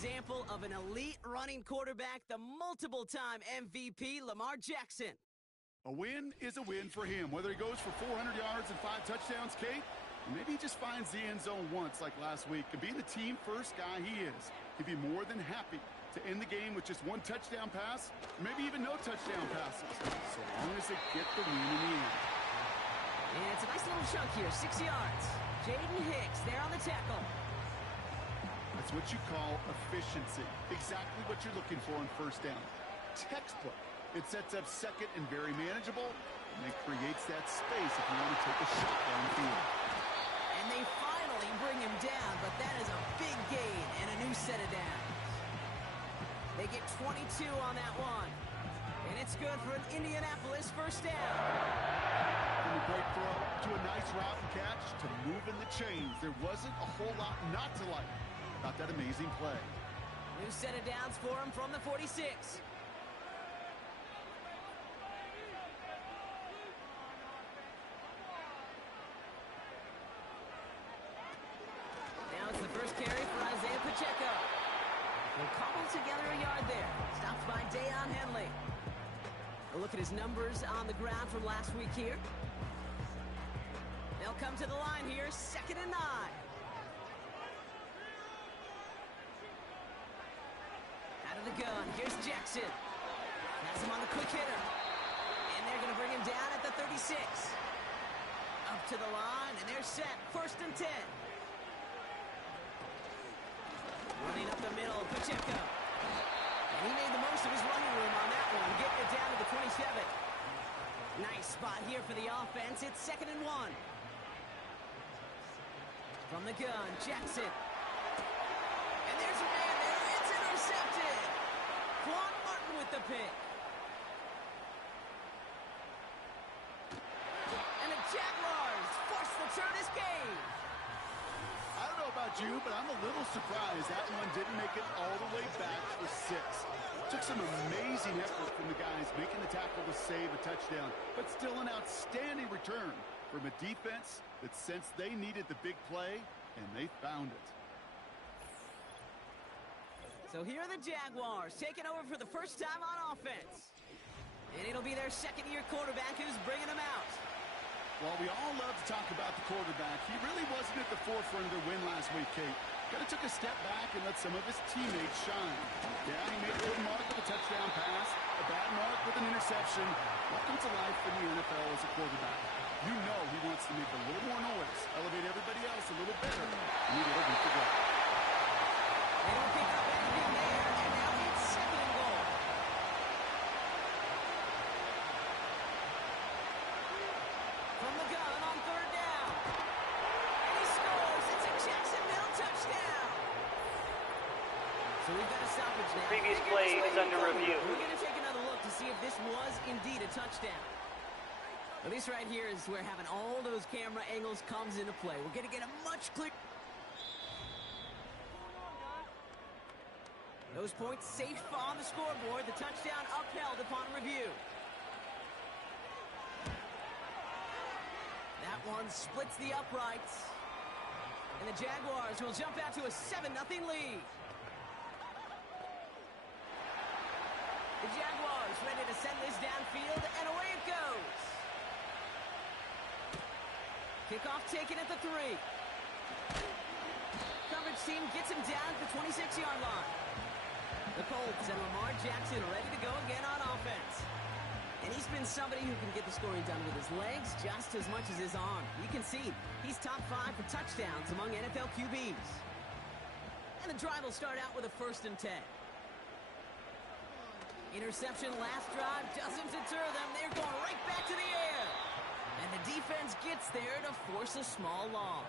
example of an elite running quarterback, the multiple-time MVP, Lamar Jackson. A win is a win for him, whether he goes for 400 yards and 5 touchdowns, Kate, or maybe he just finds the end zone once like last week. And being the team-first guy he is, he'd be more than happy to end the game with just 1 touchdown pass, or maybe even no touchdown passes, so long as they get the win in the end. And it's a nice little chunk here, 6 yards. Jaden Hicks there on the tackle. That's what you call efficiency. Exactly what you're looking for on first down. Textbook. It sets up second and very manageable, and it creates that space if you want to take a shot downfield. And they finally bring him down, but that is a big gain and a new set of downs. They get 22 on that one. And it's good for an Indianapolis first down. From a great throw to a nice route and catch to moving the chains. There wasn't a whole lot not to like about that amazing play. New set of downs for him from the 46. Now it's the first carry for Isaiah Pacheco. He'll cobble together a yard there. Stopped by Deion Henley. A look at his numbers on the ground from last week here. They'll come to the line here, 2nd and 9. Out of the gun, here's Jackson. Has him on the quick hitter. And they're going to bring him down at the 36. Up to the line, and they're set. 1st and 10. Running up the middle, Pacheco. And he made the most of his running room on that one, getting it down to the 27. Nice spot here for the offense. It's 2nd and 1. From the gun, Jackson. And there's a man there. It's intercepted. Quan Martin with the pick. And the Jaguars force the turn this game. I don't know about you, but I'm a little surprised that one didn't make it all the way back for 6. Took some amazing effort from the guys making the tackle to save a touchdown, but still an outstanding return from a defense that sensed they needed the big play, and they found it. So here are the Jaguars taking over for the first time on offense. And it'll be their second-year quarterback who's bringing them out. While we all love to talk about the quarterback, he really wasn't at the forefront of their win last week, Kate. Kind of took a step back and let some of his teammates shine. Yeah, he made a good mark with a touchdown pass, a bad mark with an interception. Welcome to life in the NFL as a quarterback. You know he wants to make a little more noise, elevate everybody else a little better, and he did a good job. They don't pick up anything there, and now it's 2nd and goal. From the gun on 3rd down. And he scores. It's a Jacksonville touchdown. So we've got a stoppage now. Previous play is under review. We're going to take another look to see if this was indeed a touchdown. Well, this right here is where having all those camera angles comes into play. We're going to get a much clearer. Those points safe on the scoreboard. The touchdown upheld upon review. That one splits the uprights. And the Jaguars will jump out to a 7-0 lead. The Jaguars ready to send this downfield, and away it goes. Kickoff taken at the 3. Coverage team gets him down at the 26-yard line. The Colts and Lamar Jackson are ready to go again on offense. And he's been somebody who can get the scoring done with his legs just as much as his arm. You can see he's top 5 for touchdowns among NFL QBs. And the drive will start out with a 1st and 10. Interception last drive doesn't deter them. They're going right back to the air. And the defense gets there to force a small loss.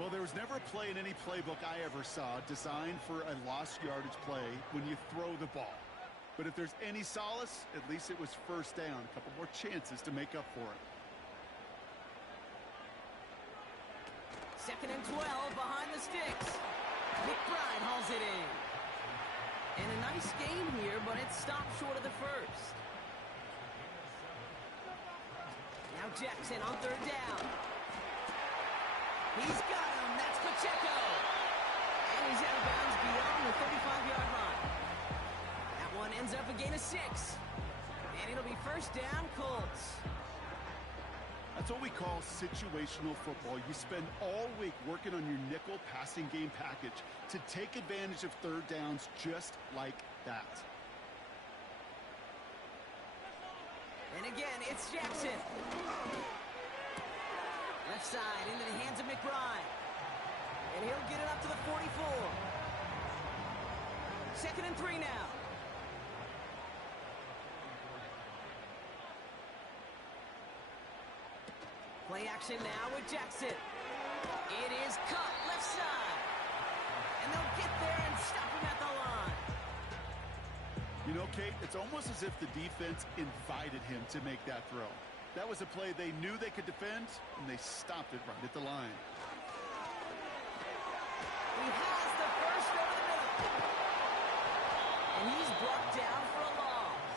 Well, there was never a play in any playbook I ever saw designed for a lost yardage play when you throw the ball. But if there's any solace, at least it was 1st down. A couple more chances to make up for it. 2nd and 12 behind the sticks. McBride hauls it in. And a nice game here, but it stopped short of the 1st. Now Jackson on 3rd down. He's got him. That's Pacheco. And he's out of bounds beyond the 35-yard line. That one ends up a gain of 6. And it'll be first down, Colts. That's what we call situational football. You spend all week working on your nickel passing game package to take advantage of third downs just like that. And again, it's Jackson. Left side into the hands of McBride. And he'll get it up to the 44. 2nd and 3 now. Play action now with Jackson. It is caught left side. And they'll get there and stop him at the line. You know, Kate, it's almost as if the defense invited him to make that throw. That was a play they knew they could defend, and they stopped it right at the line. He has the first over the middle. And he's brought down for a loss.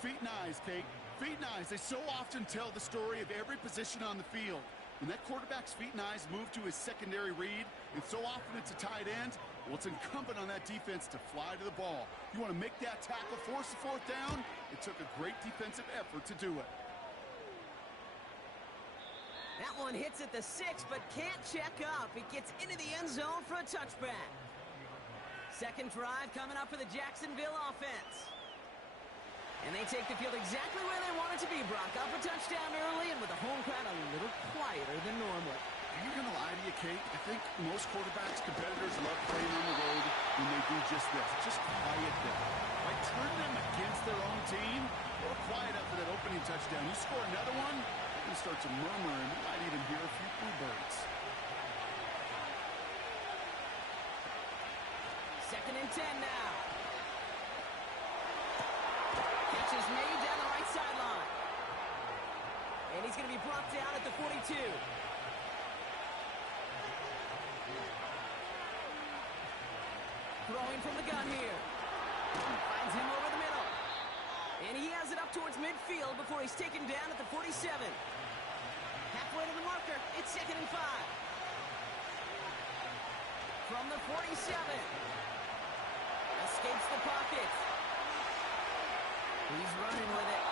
Feet and eyes, Kate. Feet and eyes. They so often tell the story of every position on the field. When that quarterback's feet and eyes move to his secondary read, and so often it's a tight end, well, it's incumbent on that defense to fly to the ball. You want to make that tackle, force the 4th down? It took a great defensive effort to do it. That one hits at the 6, but can't check up. It gets into the end zone for a touchback. Second drive coming up for the Jacksonville offense. And they take the field exactly where they want it to be, Brock. Up a touchdown early, and with the home crowd a little quieter than normal. I'm not going to lie to you, Kate. I think most quarterbacks, competitors love playing on the road when they do just this. Just quiet them. By turning them against their own team, or quiet after that opening touchdown. You score another one, you start to murmur, and you might even hear a few bluebirds. 2nd and 10 now. Catch is made down the right sideline. And he's going to be brought down at the 42. Throwing from the gun here. Finds him over the middle. And he has it up towards midfield before he's taken down at the 47. Halfway to the marker. It's 2nd and 5. From the 47. Escapes the pocket. He's running with it.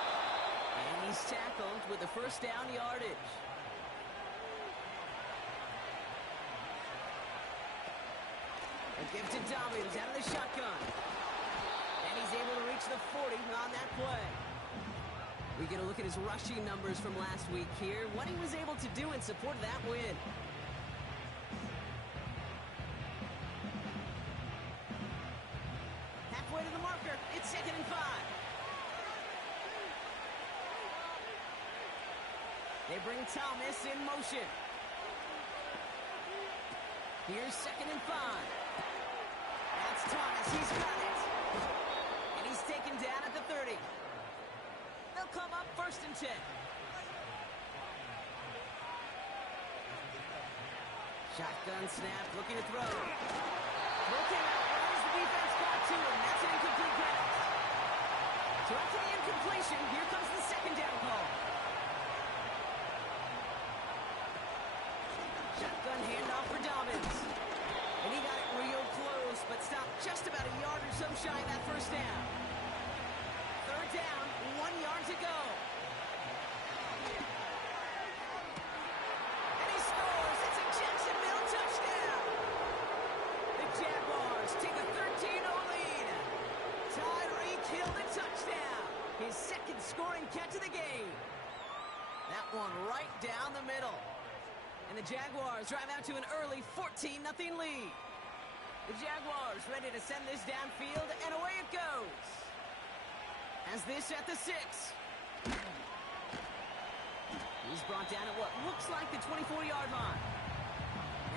And he's tackled with the first down yardage. A give to Dobbins out of the shotgun. And he's able to reach the 40 on that play. We get a look at his rushing numbers from last week here. What he was able to do in support of that win. Halfway to the marker. It's 2nd and 5. They bring Thomas in motion. Here's 2nd and 5. That's Thomas. He's got it. And he's taken down at the 30. They'll come up 1st and 10. Shotgun snap, looking to throw. Looking out, runs the defense got to him. That's an incomplete pass. So after the incompletion, here comes the 2nd down call. Shotgun handoff for Dobbins. And he got it real close, but stopped just about a yard or so shy of that first down. 3rd down, 1 yard to go. And he scores. It's a Jacksonville touchdown. The Jaguars take a 13-0 lead. Tyreek Hill the touchdown. His 2nd scoring catch of the game. That one right down the middle. And the Jaguars drive out to an early 14-0 lead. The Jaguars ready to send this downfield, and away it goes. As this at the 6. He's brought down at what looks like the 24-yard line.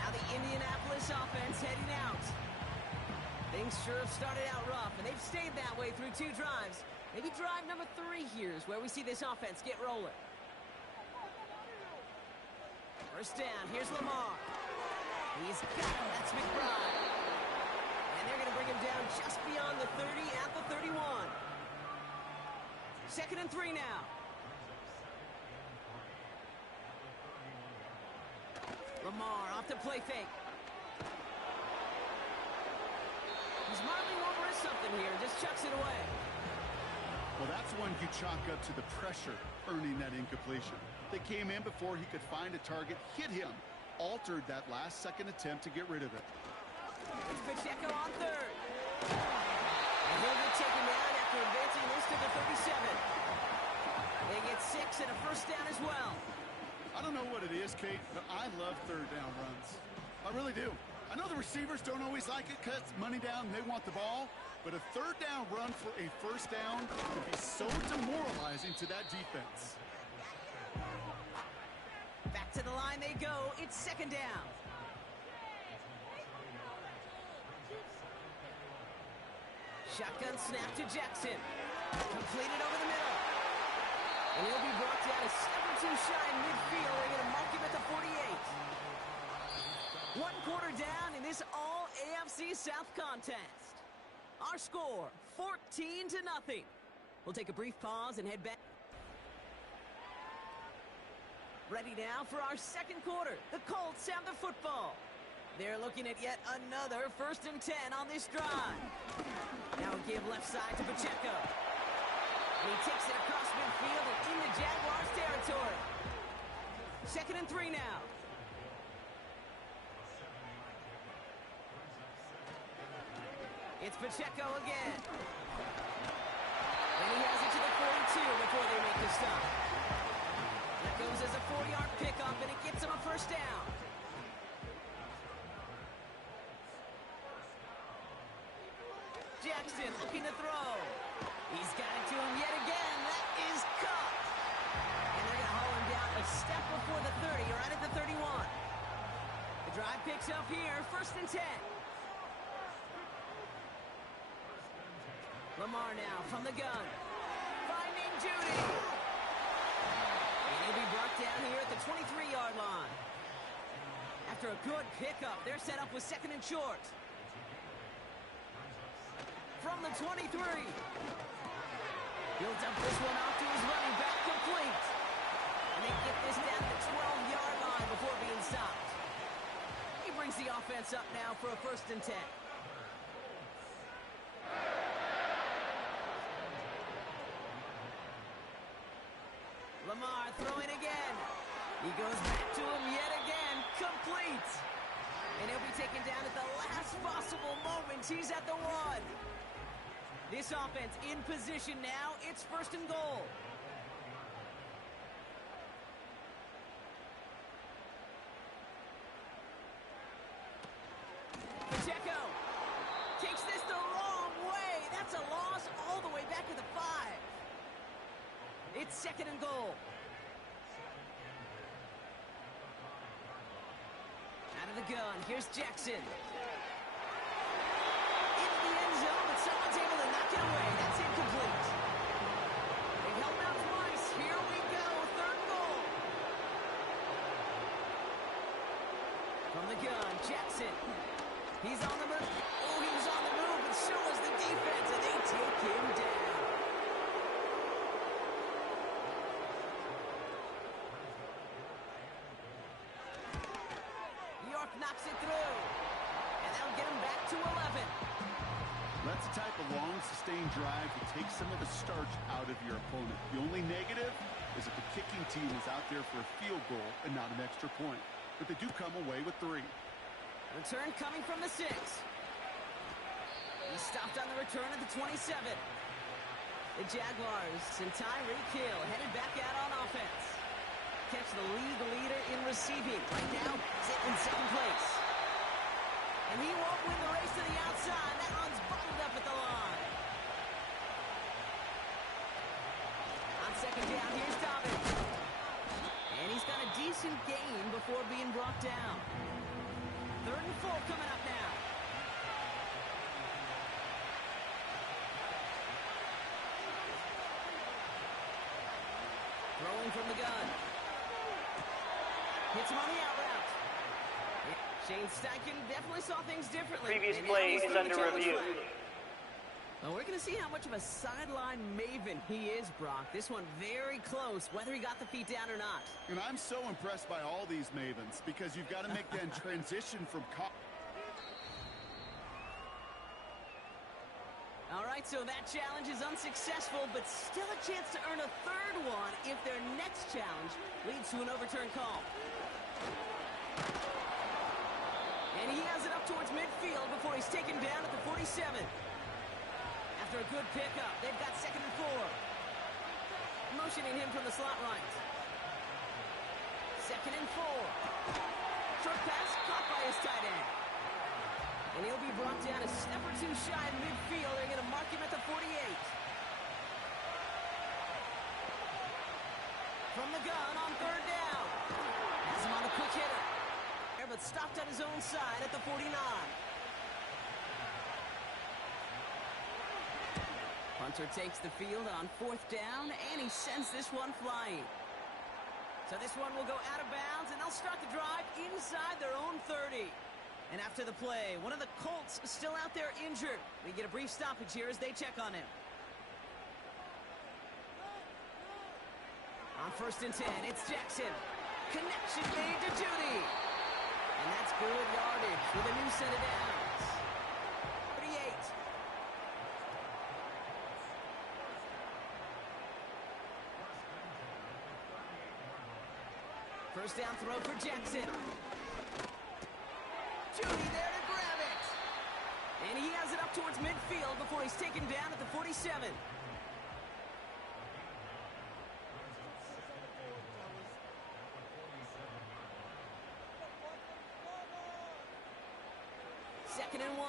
Now the Indianapolis offense heading out. Things sure have started out rough, and they've stayed that way through 2 drives. Maybe drive number 3 here is where we see this offense get rolling. First down, here's Lamar. He's got him, that's McBride. And they're going to bring him down just beyond the 30 at the 31. 2nd and 3 now. Lamar off the play fake. here. Just chucks it away. Well, that's one you chalk up to the pressure earning that incompletion. They came in before he could find a target, hit him, altered that last-second attempt to get rid of it. It's Pacheco on third. And he'll get taken down after advancing this to the 37. They get 6 and a first down as well. I don't know what it is, Kate, but I love third down runs. I really do. I know the receivers don't always like it because money down and they want the ball, but a third down run for a first down can be so demoralizing to that defense. Back to the line they go. It's second down. Shotgun snap to Jackson. Completed over the middle. And he'll be brought down a step or two shy in midfield. They're going to mark him at the 48. 1 quarter down in this all AFC South contest. Our score, 14-0. We'll take a brief pause and head back. Ready now for our second quarter. The Colts have the football. They're looking at yet another 1st and 10 on this drive. Now a give left side to Pacheco. And he takes it across midfield and into Jaguars territory. 2nd and 3 now. It's Pacheco again. And he has it to the 42 before they make the stop. That goes as a 40-yard pickup, and it gets him a first down. Jackson looking to throw. He's got it to him yet again. That is caught. And they're going to haul him down a step before the 30, right at the 31. The drive picks up here, 1st and 10. Lamar now from the gun. Finding Judy. And he'll be brought down here at the 23-yard line. After a good pickup, they're set up with 2nd and short. From the 23. He'll dump this one off to his running back, complete. And they get this down to the 12-yard line before being stopped. He brings the offense up now for a 1st and 10. Lamar throwing again. He goes back to him yet again, complete. And he'll be taken down at the last possible moment. He's at the 1. This offense in position now. It's 1st and goal. Pacheco takes this the wrong way. That's a loss all the way back to the 5. It's 2nd and goal. Out of the gun, here's Jackson. Into the end zone, but someone's able to knock it away. That's incomplete. They've held out twice. Here we go, 3rd goal. From the gun, Jackson. He's on the move. Oh, he was on the move, but so was the defense, and they take him down. Knocks it through. And that'll get him back to 11. That's the type of long, sustained drive that takes some of the starch out of your opponent. The only negative is that the kicking team is out there for a field goal and not an extra point. But they do come away with 3. Return coming from the 6. He stopped on the return at the 27. The Jaguars and Tyreek Hill headed back out on offense. Catch the league leader in receiving. Right now, sitting in 2nd place. And he won't win the race to the outside. That one's bottled up at the line. On 2nd down, here's Dobbins. And he's got a decent gain before being brought down. 3rd and 4 coming up now. Throwing from the gun. Hits him on the out route. Shane Steichen definitely saw things differently. Previous play is under review. Well, we're going to see how much of a sideline maven he is, Brock. This one very close, whether he got the feet down or not. And I'm so impressed by all these mavens because you've got to make that transition from... All right. right, so that challenge is unsuccessful, but still a chance to earn a third one if their next challenge leads to an overturned call. And he has it up towards midfield before he's taken down at the 47. After a good pickup, they've got 2nd and 4. Motioning him from the slot right. 2nd and 4. Short pass caught by his tight end. And he'll be brought down a step or two shy in midfield. They're going to mark him at the 48. From the gun on 3rd down. Has him on the quick hitter. But stopped on his own side at the 49. Hunter takes the field on 4th down, and he sends this one flying. So this one will go out of bounds, and they'll start the drive inside their own 30. And after the play, one of the Colts is still out there injured. We get a brief stoppage here as they check on him. On 1st and 10, it's Jackson. Connection made to Judy. And that's good yardage with a new set of downs. 38. First down throw for Jackson. Judy there to grab it. And he has it up towards midfield before he's taken down at the 47. Second and 1.